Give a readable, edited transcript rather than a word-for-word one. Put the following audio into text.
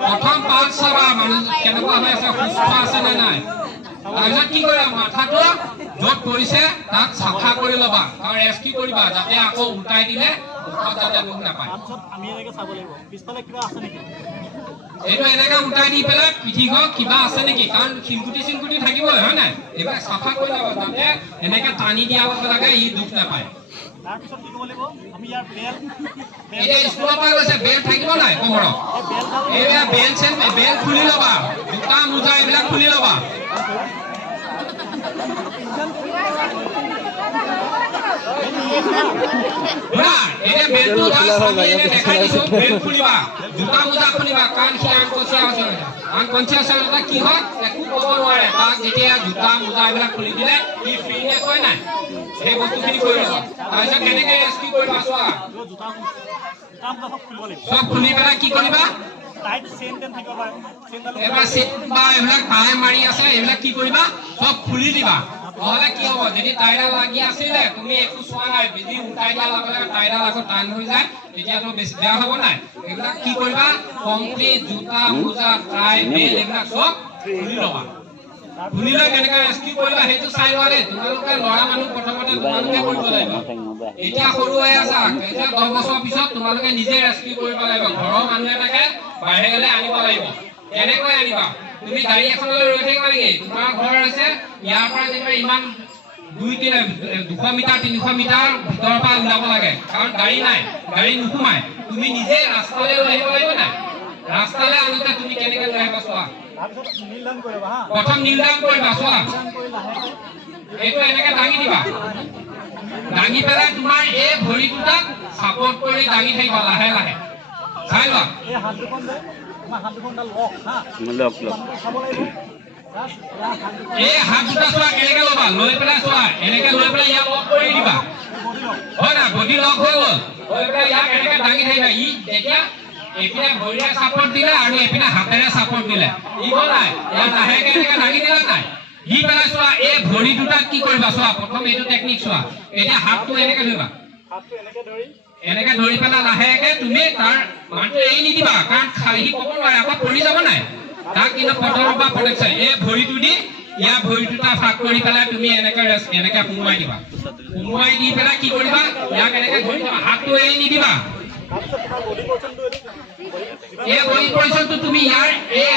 প্ৰথম পাঁচ চাবা মানুহ কেনেকুৱা হৈ আছে সুস্থ আছে নে নাই তাৰপিছত কি কৰিবা মাথাটো য'ত পৰিছে তাক চাফা কৰি ল'বা আৰু ৰেষ্ট কি কৰিবা যাতে আকৌ উল্টাই দিলে যাতে দুখ নাপায় এইটো এনেকে উল্টাই দি পেলাই পিঠিখন কিবা আছে নেকি কাৰণ চিংকুটি থাকিবই হয় নাই এইবিলাক চাফা কৰি ল'বা যাতে এনেকে টানি দিয়া লাগে ই দুখ নাপায় স্কুলৰ পৰা গৈছে বেল থাকিব নাই কমৰত এইবিলাক বেল খুলি ল'বা জোতা মোজা এইবিলাক খুলি ল'বা দেখাই দিছো বেল খুলিবা জোতা মোজা খুলিবা কাৰণ সি আনকনচিয়াছ কি হয় একো ক'ব নোৱাৰে তাক যেতিয়া জোতা মোজা এইবিলাক খুলি দিলে সি ফ্ৰীনেছ হয় নাই সেই বস্তুখিনি কৰি ল'বা তাৰপিছত কেনেকে ৰেস্কিউ কৰিবা চোৱা সব খুলি পেলাই কি কৰিবা এইবিলাক টাই মাৰি আছে এইবিলাক কি কৰিবা সব খুলি দিবা নহ'লে কি হ'ব যদি টাইডাল লাগি আছিলে তুমি একো চোৱা নাই যদি উঠাই দিয়া লগে লগে টাইডাল আকৌ টান হৈ যায় তেতিয়াতো বেছি বেয়া হ'ব নাই এইবিলাক কি কৰিবা কমপ্লিট জোতা মোজা টাই বেল এইবিলাক সব খুলি ল'বা খুলি লৈ কেনেকৈ ৰেস্কিউ কৰিবা সেইটো চাই লোৱা দেই তোমালোকে ল'ৰা মানুহ প্ৰথমতে তোমালোকে কৰিব লাগিব এতিয়া সৰু হৈ আছা এতিয়া 10 বছৰ পিছত তোমালোকে নিজে ৰেস্কিউ কৰিব লাগিব ঘৰৰ মানুহ এটাকে বাহিৰলৈ আনিব লাগিব কেনেকৈ আনিবা তুমি গাড়ী এখনলৈ ৰৈ থাকিবা নেকি তোমাৰ ঘৰ আছে ইয়াৰ পৰা যেনিবা ইমান 200 মিটাৰ 300 মিটাৰ ভিতৰৰ পৰা ওলাব লাগে কাৰণ গাড়ী নাই গাড়ী নুসুমাই তুমি নিজে ৰাস্তালৈ লৈ আহিব লাগিব নাই ৰাস্তালৈ আনোতে তুমি কেনেকৈ লৈ আহিবা চোৱা প্ৰথম নীলদান কৰিবা চোৱা এইটো এনেকে দাঙি দিবা দাঙি পেলাই তোমাৰ এই ভৰি দুটাক সাপোৰ্ট কৰি দাঙি থাকিবা লাহে লাহে চাই লোৱা এই হাত দুটা চোৱা কেনেকে ল'বা লৈ পেলাই চোৱা এনেকে লৈ পেলাই ইয়াক লক কৰি দিবা হয় না বডি লক হৈ গ'ল লৈ পেলাই ইয়াক এনেকে দাঙি থাকিবা ই তেতিয়া এপিনে ভৰিৰে সাপোৰ্ট দিলে আৰু এপিনে হাতেৰে সাপোৰ্ট দিলে ই হ'ল নাই ইয়াত লাহেকে এনেকে দাঙি দিলা নাই ই পেলাই চোৱা এই ভৰি দুটাক কি কৰিবা চোৱা প্ৰথম এইটো টেকনিক চোৱা এতিয়া হাতটো এনেকে ধৰিবা এনেকে ধৰি পেলাই লাহেকে তুমি তাৰ মানটো এৰি নিদিবা কাৰণ খালি ক'ব নোৱাৰে আকৌ পৰি যাব নাই তাক কিন্তু পটৰৰ পৰা প্ৰটেকশ্যন এই ভৰিটো দি ইয়াৰ ভৰি দুটা ফাক কৰি পেলাই তুমি এনেকে সোমোৱাই দিবা সোমোৱাই দি পেলাই কি কৰিবা ইয়াক এনেকে ধৰি দিবা হাতটো এৰি নিদিবা এই বডি পজিশ্যনটো তুমি ইয়াৰ এই